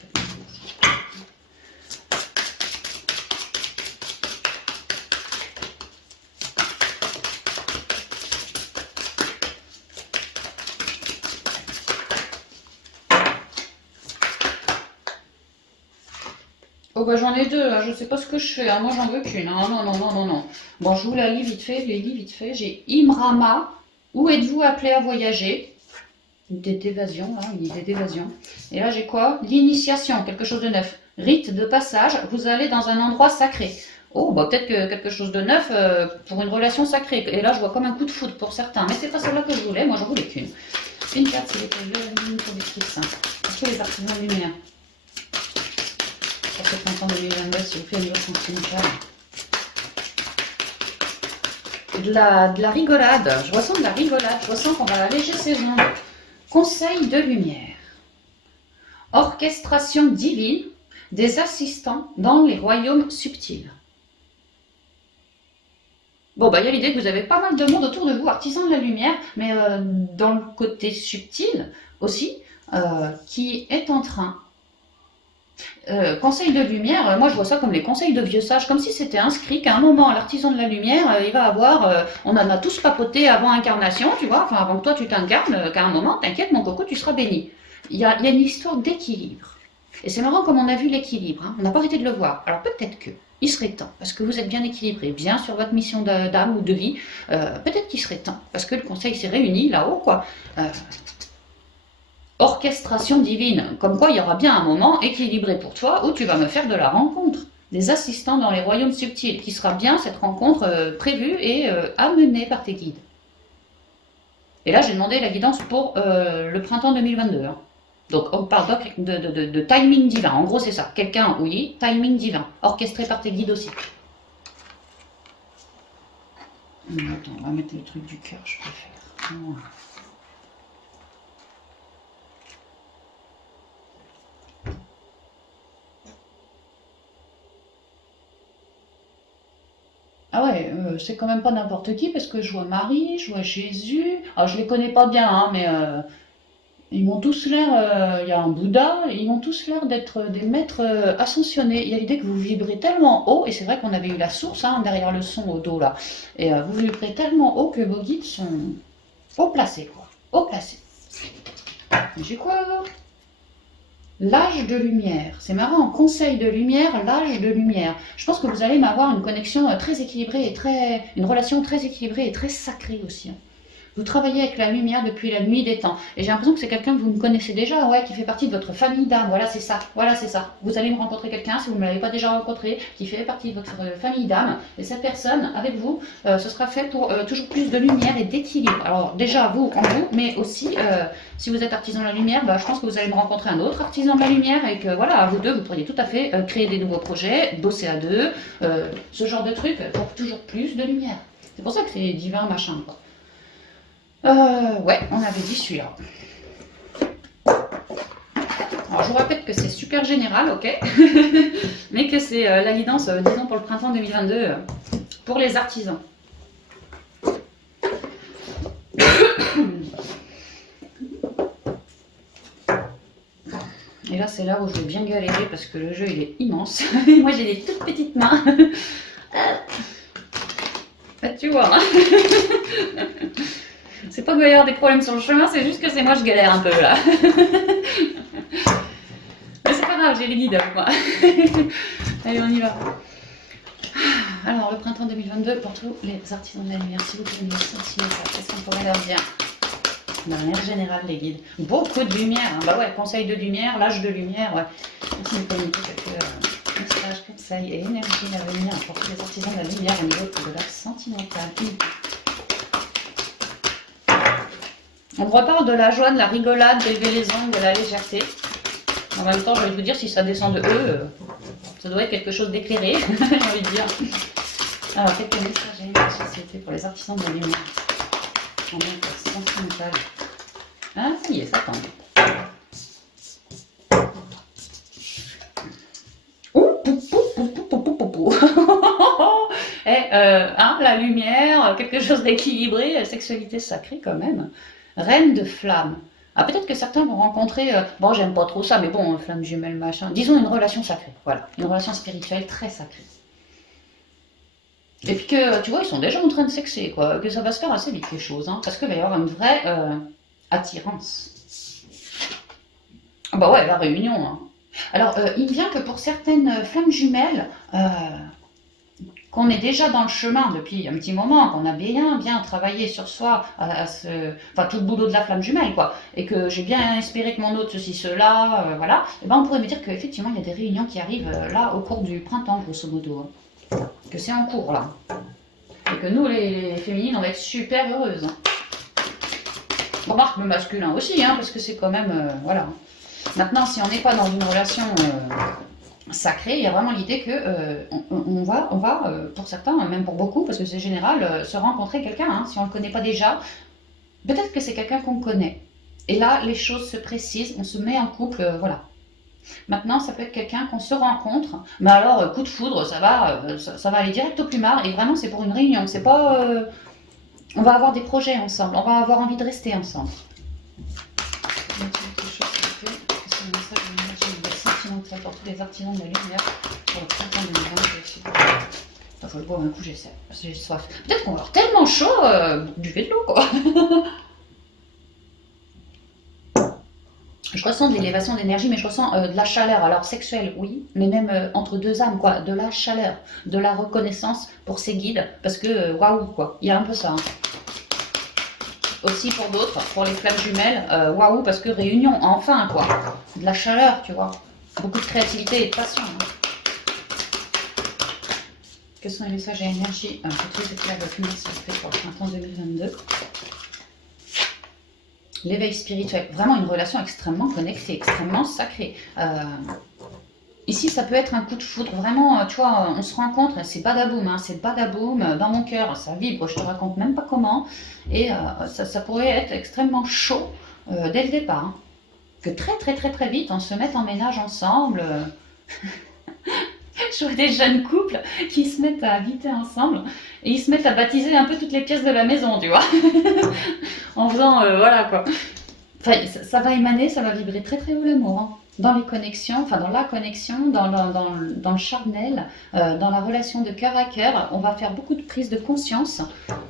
Oh bah j'en ai deux, là. Je sais pas ce que je fais, hein. Moi j'en veux qu'une, hein. Non, non, non, non, non. Bon, je vous la lis vite fait, je les lis vite fait. J'ai Imrama, où êtes-vous appelé à voyager? Une idée d'évasion, là, une idée d'évasion. Et là j'ai quoi? L'initiation, quelque chose de neuf. Rite de passage, vous allez dans un endroit sacré. Oh, bah peut-être que quelque chose de neuf pour une relation sacrée. Et là je vois comme un coup de foudre pour certains, mais c'est pas celle-là que je voulais, moi j'en voulais qu'une. Une carte, c'est les une productrice, pour tous les artisans de lumière. Pour ce printemps 2022, s'il vous plaît, au niveau sentimental. De la rigolade, je ressens de la rigolade, je ressens qu'on va alléger ses ondes. Conseil de lumière. Orchestration divine des assistants dans les royaumes subtils. Bon, bah, il y a l'idée que vous avez pas mal de monde autour de vous, artisans de la lumière, mais dans le côté subtil aussi, qui est en train. Conseil de lumière, moi je vois ça comme les conseils de vieux sages, comme si c'était inscrit qu'à un moment, l'artisan de la lumière, il va avoir, on en a tous papoté avant incarnation, tu vois, enfin avant que toi tu t'incarnes, qu'à un moment, t'inquiète mon coco, tu seras béni. Il y a une histoire d'équilibre. Et c'est marrant comme on a vu l'équilibre, hein. On n'a pas arrêté de le voir. Alors peut-être que il serait temps, parce que vous êtes bien équilibré, bien sur votre mission d'âme ou de vie, peut-être qu'il serait temps, parce que le conseil s'est réuni là-haut, quoi. Orchestration divine, comme quoi il y aura bien un moment équilibré pour toi où tu vas me faire de la rencontre. Des assistants dans les royaumes subtils, qui sera bien cette rencontre prévue et amenée par tes guides. Et là j'ai demandé la guidance pour le printemps 2022. Hein. Donc on parle de timing divin, en gros c'est ça. Quelqu'un, oui, timing divin, orchestré par tes guides aussi. Attends, on va mettre le truc du cœur, je préfère. Voilà. Ah ouais, c'est quand même pas n'importe qui parce que je vois Marie, je vois Jésus. Alors je les connais pas bien, hein, mais ils m'ont tous l'air. Il y a un Bouddha, ils m'ont tous l'air d'être des maîtres ascensionnés. Il y a l'idée que vous vibrez tellement haut, et c'est vrai qu'on avait eu la source hein, derrière le son au dos là. Et vous vibrez tellement haut que vos guides sont haut placés, quoi. Haut placés. J'ai quoi? L'âge de lumière. C'est marrant, conseil de lumière, l'âge de lumière. Je pense que vous allez m'avoir une connexion très équilibrée et une relation très équilibrée et très sacrée aussi. Hein. Vous travaillez avec la lumière depuis la nuit des temps. Et j'ai l'impression que c'est quelqu'un que vous me connaissez déjà, ouais, qui fait partie de votre famille d'âme. Voilà, c'est ça. Voilà, c'est ça. Vous allez me rencontrer quelqu'un, si vous ne l'avez pas déjà rencontré, qui fait partie de votre famille d'âme. Et cette personne, avec vous, ce sera fait pour toujours plus de lumière et d'équilibre. Alors, déjà, vous, en vous, mais aussi, si vous êtes artisan de la lumière, bah, je pense que vous allez me rencontrer un autre artisan de la lumière et que, voilà, vous deux, vous pourriez tout à fait créer des nouveaux projets, bosser à deux, ce genre de truc pour toujours plus de lumière. C'est pour ça que c'est divin, machin, quoi. Ouais, on avait dit celui-là. Alors, je vous répète que c'est super général, ok. Mais que c'est la guidance, disons, pour le printemps 2022, pour les artisans. Et là, c'est là où je vais bien galérer parce que le jeu, il est immense. Moi, j'ai des toutes petites mains. Bah, tu vois. Hein. C'est pas qu'il va y avoir des problèmes sur le chemin, c'est juste que c'est moi je galère un peu là. Mais c'est pas grave, j'ai les guides avec moi. Allez, on y va. Alors, le printemps 2022 pour tous les artisans de la lumière, s'il vous plaît, me sentir, qu'est-ce qu'on pourrait leur dire? De manière générale, les guides. Beaucoup de lumière. Hein. Bah ouais, conseil de lumière, l'âge de lumière, ouais. Merci de communiquer quelques Message, conseil et énergie à venir pour tous les artisans de la lumière au niveau de la sentimentale. On reparle de la joie, de la rigolade, d'élever les ongles, de la légèreté. En même temps, j'ai envie de vous dire, si ça descend de eux, ça doit être quelque chose d'éclairé, j'ai envie de dire. Alors, quelques messages et la société pour les artisans de la lumière. En même temps, sentimental. Ah, ça y est, ça tombe. La lumière, quelque chose d'équilibré, sexualité sacrée quand même. Reine de flamme. Ah, peut-être que certains vont rencontrer, bon, j'aime pas trop ça, mais bon, flamme jumelle, machin. Disons une relation sacrée, voilà. Une relation spirituelle très sacrée. Et puis que, tu vois, ils sont déjà en train de sexer, quoi. Que ça va se faire assez vite, les choses, hein, parce qu'il va y avoir une vraie attirance. Ah bah ouais, la réunion, hein. Alors, il vient que pour certaines flammes jumelles, qu'on est déjà dans le chemin depuis un petit moment, qu'on a bien travaillé sur soi, enfin tout le boulot de la flamme jumelle, quoi, et que j'ai bien espéré que mon autre ceci, cela, voilà, et ben on pourrait me dire qu'effectivement il y a des réunions qui arrivent là au cours du printemps, grosso modo, hein. Que c'est en cours là, et que nous les féminines on va être super heureuses. Remarque le masculin aussi, hein, parce que c'est quand même, voilà. Maintenant, si on n'est pas dans une relation sacrée, il y a vraiment l'idée que on va, pour certains, même pour beaucoup, parce que c'est général, se rencontrer quelqu'un, hein, si on ne le connaît pas déjà, peut-être que c'est quelqu'un qu'on connaît. Et là, les choses se précisent, on se met en couple, voilà. Maintenant, ça peut être quelqu'un qu'on se rencontre, mais alors, coup de foudre, ça va aller direct au plumard, et vraiment, c'est pour une réunion, c'est pas... on va avoir des projets ensemble, on va avoir envie de rester ensemble. Pour tous les artisans de la lumière pour le printemps 2022. Il faut le boire un coup, j'ai soif. Peut-être qu'on va avoir tellement chaud, buvez de l'eau, quoi. Je ressens de l'élévation d'énergie, mais je ressens de la chaleur. Alors sexuelle, oui, mais même entre deux âmes, quoi. De la chaleur, de la reconnaissance pour ses guides, parce que waouh, quoi. Il y a un peu ça. Hein. Aussi pour d'autres, pour les flammes jumelles, waouh, parce que réunion, enfin, quoi. De la chaleur, tu vois. Beaucoup de créativité et de passion. Hein. Quels sont les messages et énergies pour tous les éclairs de lumière sacrée pour le printemps 2022? L'éveil spirituel, vraiment une relation extrêmement connectée, extrêmement sacrée. Ici, ça peut être un coup de foudre, vraiment, tu vois, on se rencontre, c'est badaboum, hein, c'est badaboum, dans mon cœur, ça vibre, je te raconte même pas comment, et ça pourrait être extrêmement chaud dès le départ. Hein. Que très vite, on se mette en ménage ensemble. Je vois des jeunes couples qui se mettent à habiter ensemble et ils se mettent à baptiser un peu toutes les pièces de la maison, tu vois. En faisant, voilà quoi. Enfin, ça va émaner, ça va vibrer très haut l'amour. Hein. Dans les connexions, enfin dans la connexion, dans le charnel, dans la relation de cœur à cœur, on va faire beaucoup de prise de conscience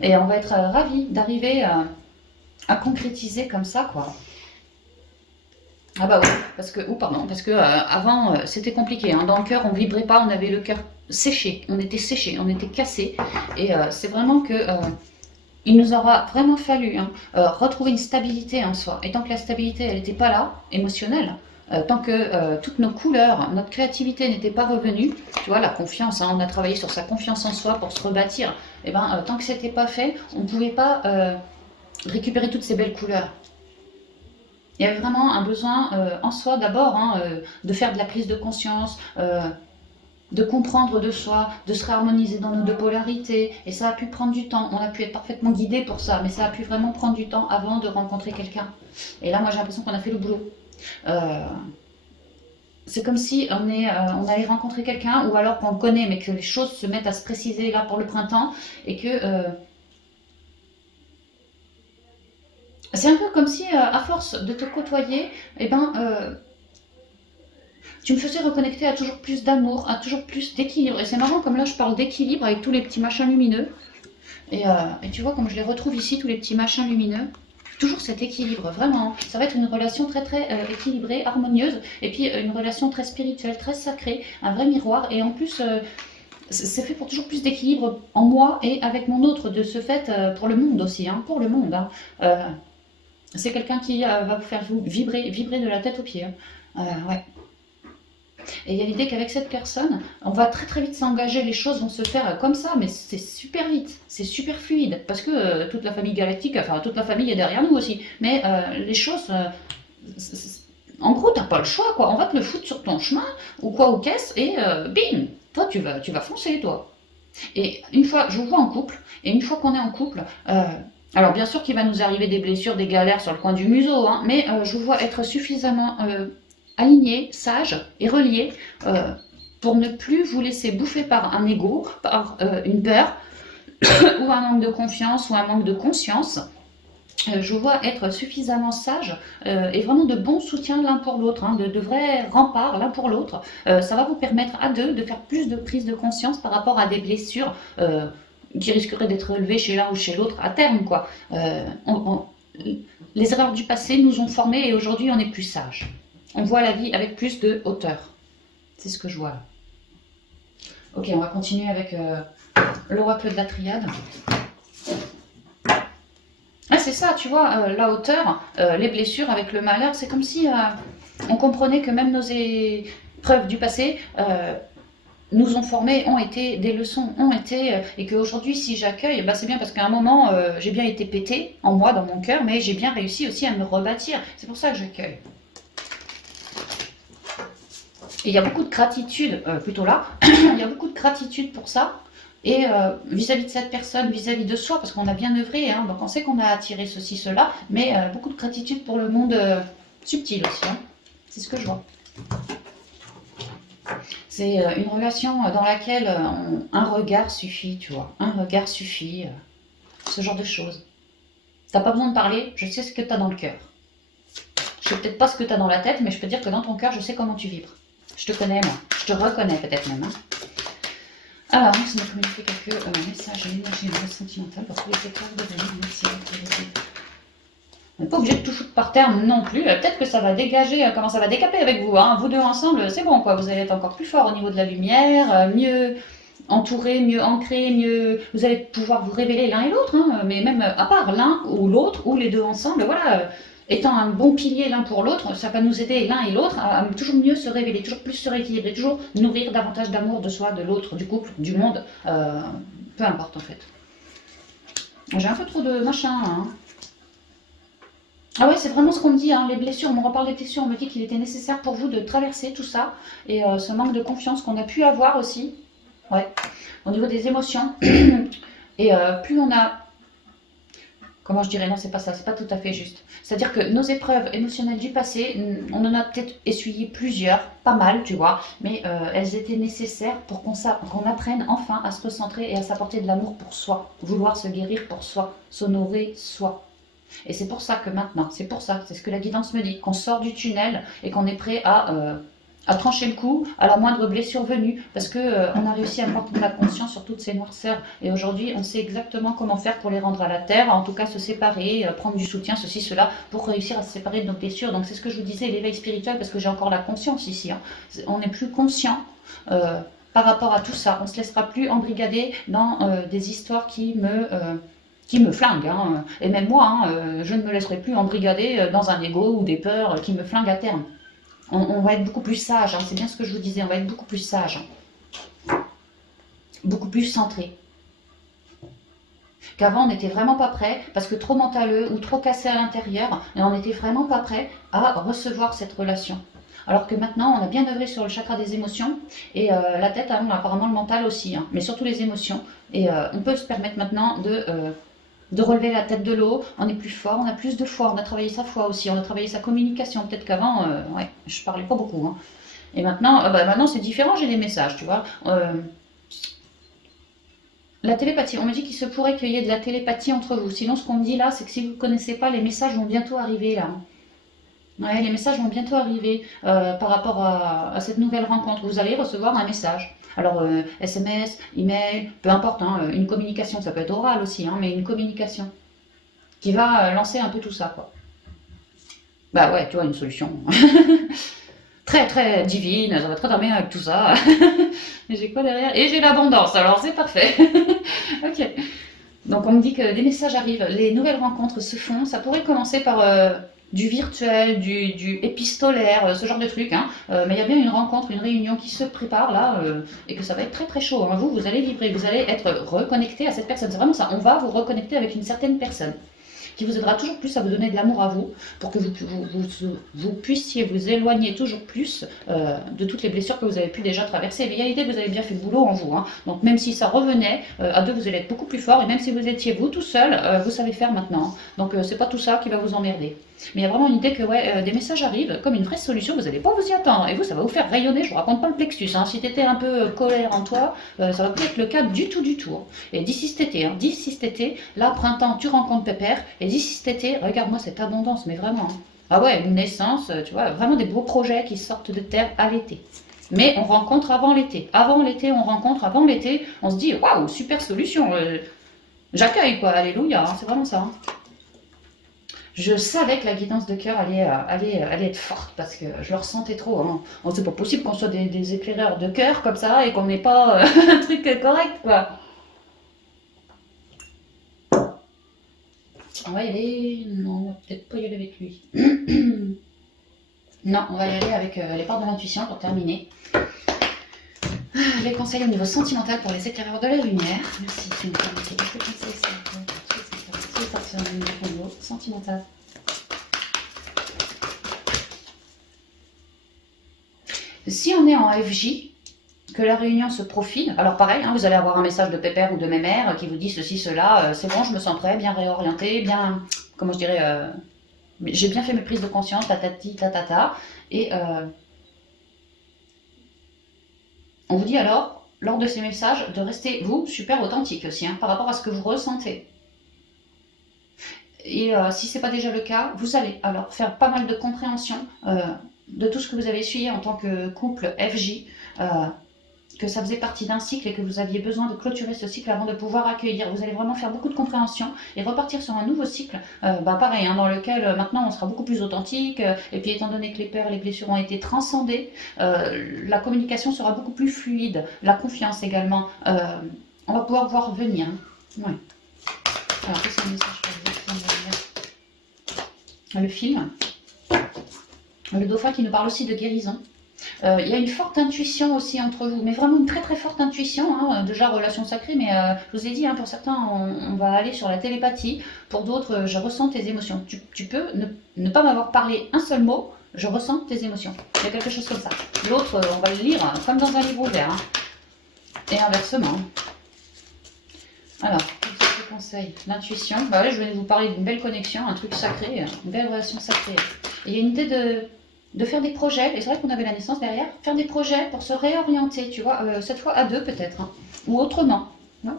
et on va être ravis d'arriver à concrétiser comme ça, quoi. Ah bah oui, parce que avant c'était compliqué. Hein. Dans le cœur, on vibrait pas, on avait le cœur séché, on était cassé. Et c'est vraiment que il nous aura vraiment fallu retrouver une stabilité en soi. Et tant que la stabilité, elle n'était pas là, émotionnelle, tant que toutes nos couleurs, notre créativité n'était pas revenue, tu vois, la confiance, hein, on a travaillé sur sa confiance en soi pour se rebâtir. Et ben, tant que c'était pas fait, on ne pouvait pas récupérer toutes ces belles couleurs. Il y avait vraiment un besoin en soi d'abord de faire de la prise de conscience, de comprendre de soi, de se réharmoniser dans nos deux polarités. Et ça a pu prendre du temps. On a pu être parfaitement guidé pour ça, mais ça a pu vraiment prendre du temps avant de rencontrer quelqu'un. Et là, moi, j'ai l'impression qu'on a fait le boulot. C'est comme si on allait rencontrer quelqu'un, ou alors qu'on le connaît, mais que les choses se mettent à se préciser là pour le printemps, et que... c'est un peu comme si, à force de te côtoyer, eh ben, tu me faisais reconnecter à toujours plus d'amour, à toujours plus d'équilibre. Et c'est marrant, comme là, je parle d'équilibre avec tous les petits machins lumineux. Et tu vois, comme je les retrouve ici, tous les petits machins lumineux. Toujours cet équilibre, vraiment. Ça va être une relation très équilibrée, harmonieuse. Et puis, une relation très spirituelle, très sacrée. Un vrai miroir. Et en plus... c'est fait pour toujours plus d'équilibre en moi et avec mon autre, de ce fait, pour le monde aussi, hein, pour le monde. Hein. C'est quelqu'un qui va vous faire vibrer de la tête aux pieds. Hein. Ouais. Et il y a l'idée qu'avec cette personne, on va très très vite s'engager, les choses vont se faire comme ça, mais c'est super vite, c'est super fluide, parce que toute la famille galactique, enfin toute la famille est derrière nous aussi, mais les choses, en gros, t'as pas le choix, quoi. On va te le foutre sur ton chemin, ou quoi, ou qu'est-ce, et bim, toi tu vas foncer, toi. Et une fois, je vous vois en couple, et une fois qu'on est en couple, alors bien sûr qu'il va nous arriver des blessures, des galères sur le coin du museau, hein, mais je vous vois être suffisamment aligné, sage et relié pour ne plus vous laisser bouffer par un ego, par une peur, ou un manque de confiance, ou un manque de conscience. Je vous vois être suffisamment sage et vraiment de bons soutiens l'un pour l'autre, hein, de vrais remparts l'un pour l'autre. Ça va vous permettre à deux de faire plus de prise de conscience par rapport à des blessures qui risqueraient d'être élevées chez l'un ou chez l'autre à terme, quoi. Les erreurs du passé nous ont formés et aujourd'hui on est plus sage. On voit la vie avec plus de hauteur. C'est ce que je vois là. Ok, on va continuer avec l'oracle de la triade. Ah, c'est ça, tu vois, la hauteur, les blessures avec le malheur, c'est comme si on comprenait que même nos épreuves du passé nous ont formés, ont été des leçons, ont été, et qu'aujourd'hui, si j'accueille, bah, c'est bien parce qu'à un moment, j'ai bien été pété en moi, dans mon cœur, mais j'ai bien réussi aussi à me rebâtir. C'est pour ça que j'accueille. Et il y a beaucoup de gratitude, plutôt là, il y a beaucoup de gratitude pour ça. Et vis-à-vis de cette personne, vis-à-vis de soi, parce qu'on a bien œuvré, hein, donc on sait qu'on a attiré ceci, cela, mais beaucoup de gratitude pour le monde subtil aussi. Hein. C'est ce que je vois. C'est une relation dans laquelle un regard suffit, tu vois. Un regard suffit, ce genre de choses. T'as pas besoin de parler, je sais ce que t'as dans le cœur. Je sais peut-être pas ce que t'as dans la tête, mais je peux dire que dans ton cœur, je sais comment tu vibres. Je te connais, moi. Je te reconnais peut-être même. Hein. Alors, ça m'a communiqué quelques messages et énergies sentimentales pour tous les secteurs de la vie. Merci. On n'est pas obligé de tout foutre par terre non plus. Peut-être que ça va dégager, comment ça va décaper avec vous. Hein. Vous deux ensemble, c'est bon, quoi. Vous allez être encore plus fort au niveau de la lumière, mieux entouré, mieux ancré, mieux. Vous allez pouvoir vous révéler l'un et l'autre, hein. Mais même à part l'un ou l'autre, ou les deux ensemble, voilà. Étant un bon pilier l'un pour l'autre, ça va nous aider l'un et l'autre à toujours mieux se révéler, toujours plus se rééquilibrer, toujours nourrir davantage d'amour de soi, de l'autre, du couple, du monde, peu importe en fait. J'ai un peu trop de machin, hein. Ah ouais, c'est vraiment ce qu'on me dit, hein, les blessures, on me reparle des blessures, on me dit qu'il était nécessaire pour vous de traverser tout ça, et ce manque de confiance qu'on a pu avoir aussi, ouais, au niveau des émotions, et plus on a... Comment je dirais, non, c'est pas ça, c'est pas tout à fait juste. C'est-à-dire que nos épreuves émotionnelles du passé, on en a peut-être essuyé plusieurs, pas mal, tu vois, mais elles étaient nécessaires pour qu'on apprenne enfin à se recentrer et à s'apporter de l'amour pour soi, vouloir se guérir pour soi, s'honorer soi. Et c'est pour ça que maintenant, c'est pour ça, c'est ce que la guidance me dit, qu'on sort du tunnel et qu'on est prêt à trancher le coup à la moindre blessure venue, parce que on a réussi à prendre la conscience sur toutes ces noirceurs. Et aujourd'hui, on sait exactement comment faire pour les rendre à la terre, en tout cas se séparer, prendre du soutien, ceci, cela, pour réussir à se séparer de nos blessures. Donc c'est ce que je vous disais, l'éveil spirituel, parce que j'ai encore la conscience ici. Hein. On n'est plus conscient. Par rapport à tout ça, on ne se laissera plus embrigader dans des histoires qui me flinguent. Hein. Et même moi, hein, je ne me laisserai plus embrigader dans un ego ou des peurs qui me flinguent à terme. On va être beaucoup plus sage, hein, c'est bien ce que je vous disais, on va être beaucoup plus sage, beaucoup plus centré. Qu'avant on n'était vraiment pas prêt, parce que trop mentaleux ou trop cassé à l'intérieur, et on n'était vraiment pas prêt à recevoir cette relation. Alors que maintenant on a bien œuvré sur le chakra des émotions, et la tête, hein, apparemment le mental aussi, hein, mais surtout les émotions. Et on peut se permettre maintenant de relever la tête de l'eau, on est plus fort, on a plus de foi, on a travaillé sa foi aussi, on a travaillé sa communication. Peut-être qu'avant, ouais, je parlais pas beaucoup. Hein. Et maintenant, maintenant c'est différent, j'ai des messages, tu vois. La télépathie, on me dit qu'il se pourrait qu'il y ait de la télépathie entre vous. Sinon, ce qu'on me dit là, c'est que si vous ne connaissez pas, les messages vont bientôt arriver là. Ouais, les messages vont bientôt arriver par rapport à cette nouvelle rencontre. Vous allez recevoir un message. Alors, SMS, email, peu importe, hein, une communication, ça peut être oral aussi, hein, mais une communication qui va lancer un peu tout ça, quoi. Bah ouais, tu vois, une solution très très divine, ça va très bien avec tout ça. Et j'ai quoi derrière? Et j'ai l'abondance, alors c'est parfait. Ok. Donc on me dit que des messages arrivent, les nouvelles rencontres se font. Ça pourrait commencer par du virtuel, du épistolaire, ce genre de truc. Hein. Mais il y a bien une rencontre, une réunion qui se prépare là, et que ça va être très très chaud. Hein. Vous allez vibrer, vous allez être reconnecté à cette personne. C'est vraiment ça. On va vous reconnecter avec une certaine personne qui vous aidera toujours plus à vous donner de l'amour à vous, pour que vous puissiez vous éloigner toujours plus de toutes les blessures que vous avez pu déjà traverser. Mais il y a l'idée que vous avez bien fait le boulot en vous. Hein. Donc même si ça revenait, à deux vous allez être beaucoup plus fort, et même si vous étiez vous tout seul, vous savez faire maintenant. Donc c'est pas tout ça qui va vous emmerder. Mais il y a vraiment une idée que ouais, des messages arrivent comme une vraie solution, vous n'allez pas vous y attendre. Et vous, ça va vous faire rayonner, je vous raconte pas le plexus. Hein. Si tu étais un peu colère en toi, ça va pas être le cas du tout du tout. Et d'ici cet été, là, printemps, tu rencontres Pépère, et d'ici cet été, regarde-moi cette abondance, mais vraiment. Hein. Ah ouais, une naissance, tu vois, vraiment des beaux projets qui sortent de terre à l'été. Mais on rencontre avant l'été. Avant l'été, on rencontre avant l'été, on se dit, waouh, super solution. J'accueille quoi, alléluia, hein, c'est vraiment ça. Hein. Je savais que la guidance de cœur allait être forte parce que je le ressentais trop. Hein. Oh, c'est pas possible qu'on soit des éclaireurs de cœur comme ça et qu'on n'ait pas un truc correct, quoi. On va y aller. Non, on va peut-être pas y aller avec lui. Non, on va y aller avec les portes de l'intuition pour terminer. Les conseils au niveau sentimental pour les éclaireurs de la lumière. Merci, tu me permets quelques conseils sur le niveau sentimental. Si on est en FJ, que la réunion se profile, alors pareil, hein, vous allez avoir un message de Pépère ou de Mémère qui vous dit ceci, cela, c'est bon, je me sens prêt, bien réorienté, bien, comment je dirais, j'ai bien fait mes prises de conscience, tatati, tatata, et on vous dit alors, lors de ces messages, de rester, vous, super authentique aussi, hein, par rapport à ce que vous ressentez. Et si ce n'est pas déjà le cas, vous allez alors faire pas mal de compréhension de tout ce que vous avez essuyé en tant que couple FJ, que ça faisait partie d'un cycle et que vous aviez besoin de clôturer ce cycle avant de pouvoir accueillir. Vous allez vraiment faire beaucoup de compréhension et repartir sur un nouveau cycle, pareil, hein, dans lequel maintenant on sera beaucoup plus authentique, et puis étant donné que les peurs et les blessures ont été transcendées, la communication sera beaucoup plus fluide, la confiance également, on va pouvoir voir venir. Ouais. Alors, qu'est-ce que c'est un message pour vous? Le film, le dauphin qui nous parle aussi de guérison. Il y a une forte intuition aussi entre vous, mais vraiment une très très forte intuition, hein, déjà relation sacrée, mais je vous ai dit, hein, pour certains on va aller sur la télépathie, pour d'autres je ressens tes émotions. Tu peux ne pas m'avoir parlé un seul mot, je ressens tes émotions. Il y a quelque chose comme ça. L'autre, on va le lire comme dans un livre ouvert, hein. Et inversement. Alors, conseil, l'intuition, bah ouais, je vais vous parler d'une belle connexion, un truc sacré, une belle relation sacrée. Et il y a une idée de faire des projets, et c'est vrai qu'on avait la naissance derrière, faire des projets pour se réorienter, tu vois, cette fois à deux peut-être, hein, ou autrement. Ouais.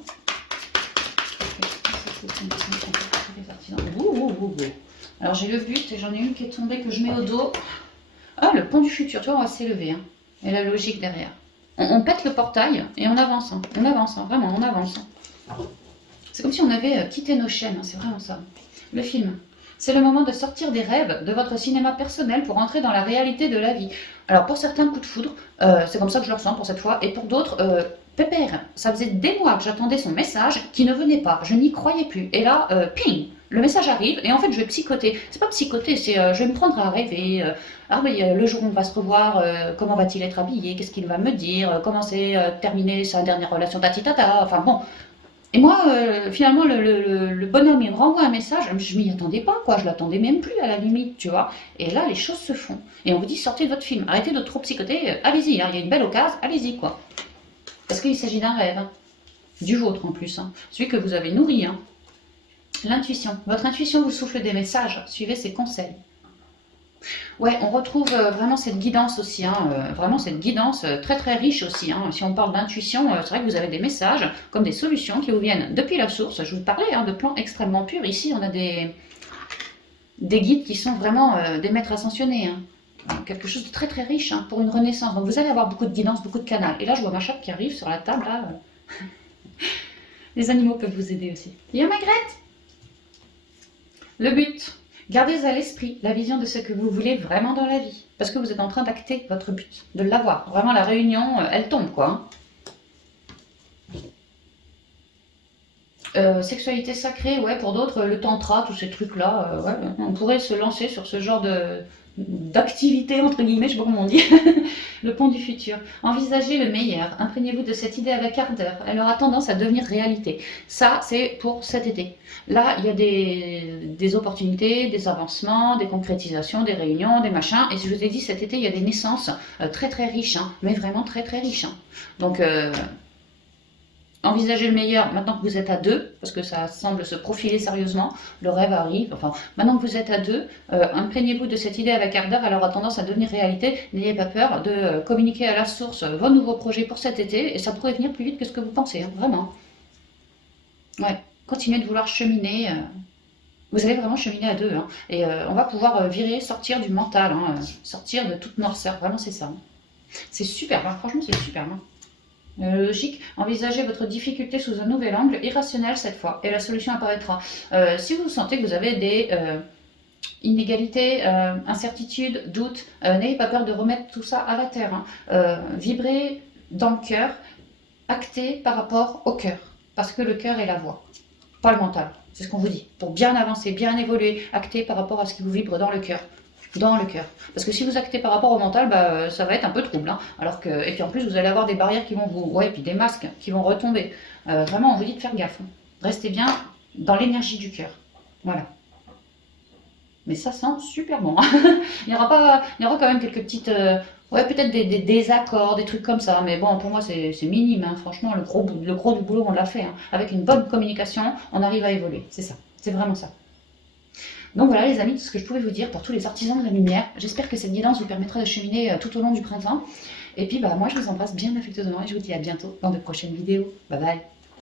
Alors j'ai le but, et j'en ai une qui est tombée que je mets au dos. Ah, le pont du futur, tu vois, on va s'élever, hein, et la logique derrière. On pète le portail, et on avance, hein, vraiment, on avance. Hein. C'est comme si on avait quitté nos chaînes, hein, c'est vraiment ça. Le film. C'est le moment de sortir des rêves de votre cinéma personnel pour entrer dans la réalité de la vie. Alors pour certains, coup de foudre, c'est comme ça que je le ressens pour cette fois, et pour d'autres, pépère. Ça faisait des mois que j'attendais son message qui ne venait pas, je n'y croyais plus. Et là, ping, le message arrive, et en fait je vais psychoter. C'est pas psychoter, c'est je vais me prendre à rêver. Ah oui, le jour où on va se revoir, comment va-t-il être habillé, qu'est-ce qu'il va me dire, comment c'est terminé sa dernière relation tatitata, enfin bon. Et moi, finalement, le bonhomme, il me renvoie un message, je m'y attendais pas, quoi, je l'attendais même plus à la limite, tu vois. Et là, les choses se font. Et on vous dit, sortez de votre film, arrêtez de trop psychoter, allez-y, hein, il y a une belle occasion, allez-y, quoi. Parce qu'il s'agit d'un rêve, hein, du vôtre en plus, hein, celui que vous avez nourri. Hein. L'intuition, votre intuition vous souffle des messages, suivez ses conseils. Ouais, on retrouve vraiment cette guidance aussi, hein, vraiment cette guidance très très riche aussi. Hein. Si on parle d'intuition, c'est vrai que vous avez des messages comme des solutions qui vous viennent depuis la source. Je vous parlais hein, de plans extrêmement purs. Ici, on a des guides qui sont vraiment des maîtres ascensionnés. Hein. Quelque chose de très très riche hein, pour une renaissance. Donc vous allez avoir beaucoup de guidance, beaucoup de canal. Et là, je vois ma chatte qui arrive sur la table. Là, les animaux peuvent vous aider aussi. Il y a Magrette. Le but. Gardez à l'esprit la vision de ce que vous voulez vraiment dans la vie. Parce que vous êtes en train d'acter votre but, de l'avoir. Vraiment, la réunion, elle tombe, quoi. Sexualité sacrée, ouais, pour d'autres, le tantra, tous ces trucs-là, ouais, on pourrait se lancer sur ce genre de d'activité, entre guillemets, je sais pas comment on dit. Le pont du futur. Envisagez le meilleur. Imprégnez-vous de cette idée avec ardeur. Elle aura tendance à devenir réalité. Ça, c'est pour cet été. Là, il y a des opportunités, des avancements, des concrétisations, des réunions, des machins. Et je vous ai dit, cet été, il y a des naissances très très riches, hein, mais vraiment très très riches, hein. Donc, envisagez le meilleur maintenant que vous êtes à deux, parce que ça semble se profiler sérieusement, le rêve arrive, enfin, maintenant que vous êtes à deux, imprégnez-vous de cette idée avec ardeur, elle aura tendance à devenir réalité, n'ayez pas peur de communiquer à la source vos nouveaux projets pour cet été, et ça pourrait venir plus vite que ce que vous pensez, hein, vraiment. Ouais, continuez de vouloir cheminer, vous allez vraiment cheminer à deux, hein, et on va pouvoir virer, sortir du mental, hein, sortir de toute noirceur, vraiment c'est ça, hein. C'est super, hein, franchement c'est super, hein. Logique, envisagez votre difficulté sous un nouvel angle, irrationnel cette fois, et la solution apparaîtra. Si vous sentez que vous avez des inégalités, incertitudes, doutes, n'ayez pas peur de remettre tout ça à la terre, hein. Vibrez dans le cœur, actez par rapport au cœur, parce que le cœur est la voix, pas le mental. C'est ce qu'on vous dit. Pour bien avancer, bien évoluer, actez par rapport à ce qui vous vibre dans le cœur. Dans le cœur. Parce que si vous actez par rapport au mental, bah, ça va être un peu trouble, hein. Alors que, et puis en plus, vous allez avoir des barrières qui vont vous. Ouais, et puis des masques qui vont retomber. Vraiment, on vous dit de faire gaffe, hein. Restez bien dans l'énergie du cœur. Voilà. Mais ça sent super bon, hein. Il y aura quand même quelques petites. Ouais, peut-être des désaccords, des trucs comme ça. Mais bon, pour moi, c'est minime, hein. Franchement, le gros du boulot, on l'a fait, hein. Avec une bonne communication, on arrive à évoluer. C'est ça. C'est vraiment ça. Donc voilà les amis, tout ce que je pouvais vous dire pour tous les artisans de la lumière. J'espère que cette guidance vous permettra de cheminer tout au long du printemps. Et puis bah moi je vous embrasse bien affectueusement et je vous dis à bientôt dans de prochaines vidéos. Bye bye.